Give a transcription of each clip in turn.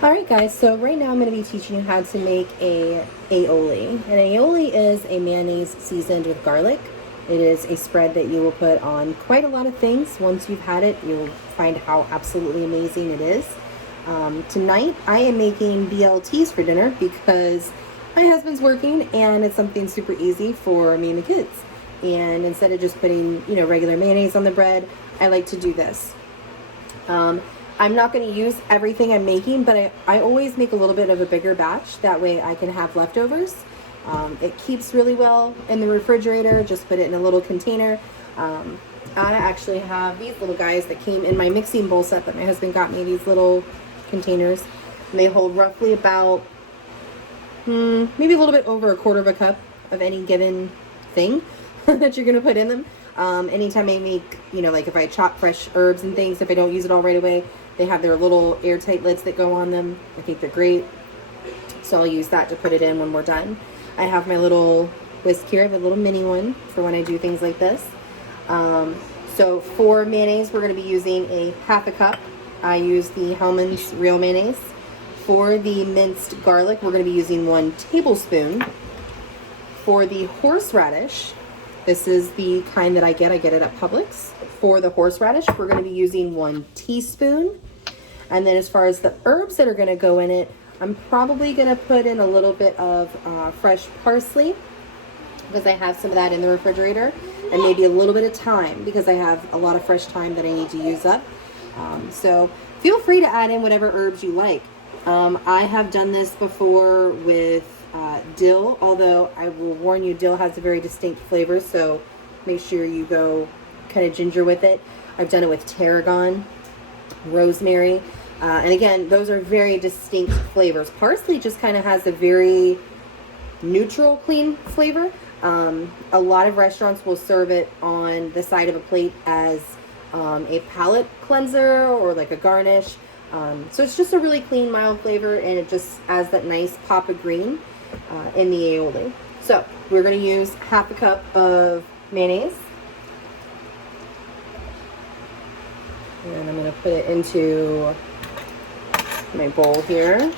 Alright guys, so right now I'm going to be teaching you how to make a aioli. An aioli is a mayonnaise seasoned with garlic. It is a spread that you will put on quite a lot of things. Once you've had it, you'll find how absolutely amazing it is. Tonight I am making BLTs for dinner because my husband's working and it's something super easy for me and the kids. And instead of just putting, regular mayonnaise on the bread, I like to do this. I'm not going to use everything I'm making, but I always make a little bit of a bigger batch. That way I can have leftovers. It keeps really well in the refrigerator. Just put it in a little container. I actually have these little guys that came in my mixing bowl set that my husband got me, these little containers. And they hold roughly about, maybe a little bit over 1/4 of a cup of any given thing that you're going to put in them. Anytime I make, like if I chop fresh herbs and things, if I don't use it all right away, they have their little airtight lids that go on them. I think they're great. So I'll use that to put it in when we're done. I have my little whisk here. I have a little mini one for when I do things like this. So for mayonnaise, we're going to be using a 1/2 cup. I use the Hellmann's real mayonnaise. For the minced garlic, we're going to be using 1 tablespoon. For the horseradish, this is the kind that I get it at Publix. For the horseradish, we're going to be using 1 teaspoon. And then as far as the herbs that are going to go in it, I'm probably going to put in a little bit of fresh parsley because I have some of that in the refrigerator, and maybe a little bit of thyme because I have a lot of fresh thyme that I need to use up. So feel free to add in whatever herbs you like. I have done this before with dill, although I will warn you, dill has a very distinct flavor, so make sure you go kind of ginger with it. I've done it with tarragon, rosemary, and again, those are very distinct flavors. Parsley just kind of has a very neutral, clean flavor. A lot of restaurants will serve it on the side of a plate as a palate cleanser or like a garnish. So it's just a really clean, mild flavor, and it just adds that nice pop of green in the aioli. So we're going to use 1/2 cup of mayonnaise. And I'm going to put it into my bowl here.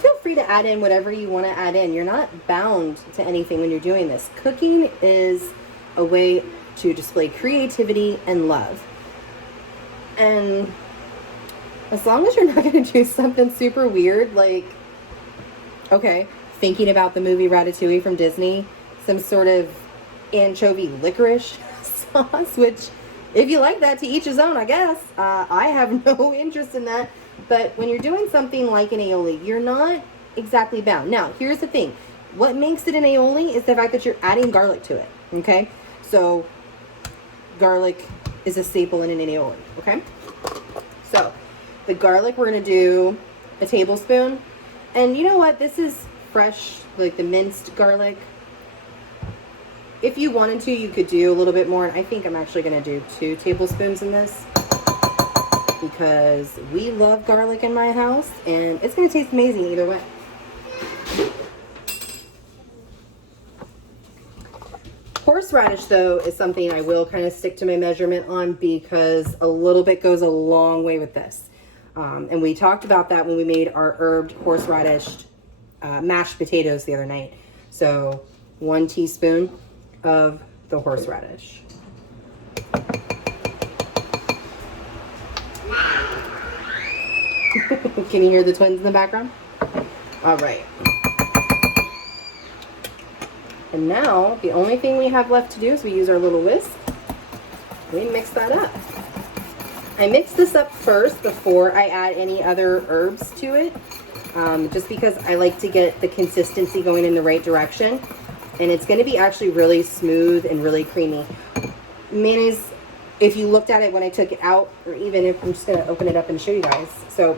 Feel free to add in whatever you want to add in. You're not bound to anything when you're doing this. Cooking is a way to display creativity and love. And as long as you're not going to do something super weird, like, okay, thinking about the movie Ratatouille from Disney, some sort of anchovy licorice sauce, which, if you like that, to each his own, I guess. I have no interest in that. But when you're doing something like an aioli, you're not exactly bound. Now, here's the thing. What makes it an aioli is the fact that you're adding garlic to it, okay? So, garlic is a staple in an aioli, okay? So, the garlic, we're going to do a tablespoon. And you know what? This is fresh, like the minced garlic. If you wanted to, you could do a little bit more. And I think I'm actually going to do 2 tablespoons in this, because we love garlic in my house, and it's going to taste amazing either way. Horseradish, though, is something I will kind of stick to my measurement on because a little bit goes a long way with this. And we talked about that when we made our herbed horseradish mashed potatoes the other night. So 1 teaspoon of the horseradish. Can you hear the twins in the background? All right. And now the only thing we have left to do is we use our little whisk. We mix that up. I mix this up first before I add any other herbs to it, just because I like to get the consistency going in the right direction. And it's going to be actually really smooth and really creamy. Mayonnaise, if you looked at it when I took it out, or even if I'm just going to open it up and show you guys. So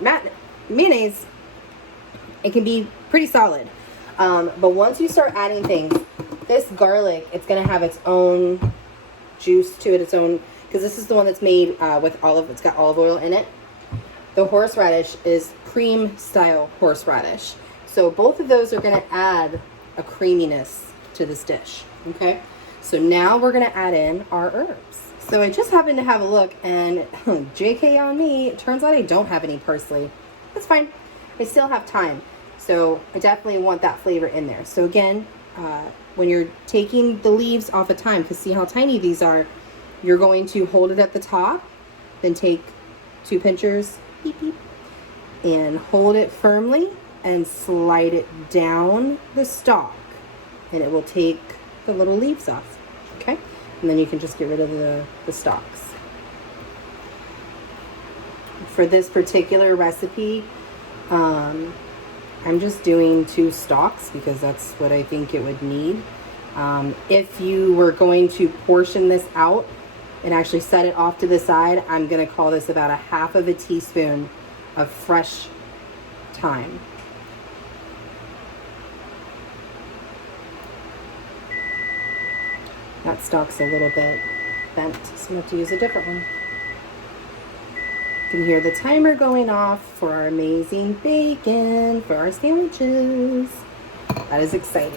mayonnaise, it can be pretty solid. But once you start adding things, this garlic, it's going to have its own juice to it, its own, because this is the one that's made with it's got olive oil in it. The horseradish is cream style horseradish. So both of those are going to add a creaminess to this dish. Okay. So now we're going to add in our herbs. So I just happened to have a look, and JK on me, it turns out I don't have any parsley. That's fine. I still have thyme. So I definitely want that flavor in there. So again, when you're taking the leaves off of thyme, because see how tiny these are, you're going to hold it at the top, then take 2 pinchers, beep, beep, and hold it firmly and slide it down the stalk, and it will take the little leaves off. Okay? And then you can just get rid of the stalks. For this particular recipe, I'm just doing 2 stalks because that's what I think it would need. If you were going to portion this out and actually set it off to the side, I'm going to call this about 1/2 teaspoon of fresh thyme. That stalk's a little bit bent, so we'll have to use a different one. You can hear the timer going off for our amazing bacon for our sandwiches. That is exciting.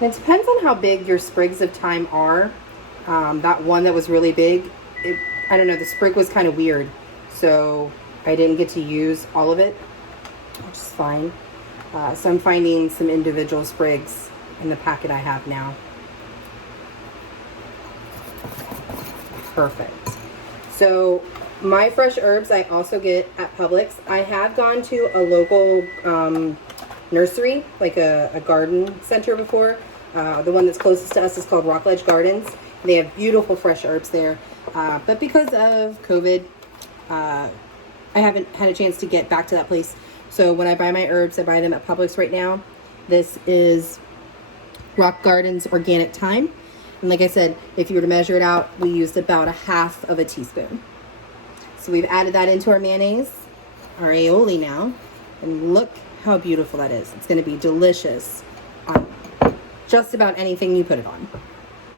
And it depends on how big your sprigs of thyme are. That one that was really big, I don't know, the sprig was kind of weird. So I didn't get to use all of it, which is fine. So I'm finding some individual sprigs in the packet I have now. Perfect. So my fresh herbs I also get at Publix. I have gone to a local nursery, like a garden center before. The one that's closest to us is called Rockledge Gardens. They have beautiful fresh herbs there. But because of COVID, I haven't had a chance to get back to that place. So when I buy my herbs, I buy them at Publix right now. This is Rock Gardens Organic Thyme. And like I said, if you were to measure it out, we used about 1/2 teaspoon. So we've added that into our mayonnaise, our aioli now. And look how beautiful that is. It's going to be delicious on just about anything you put it on.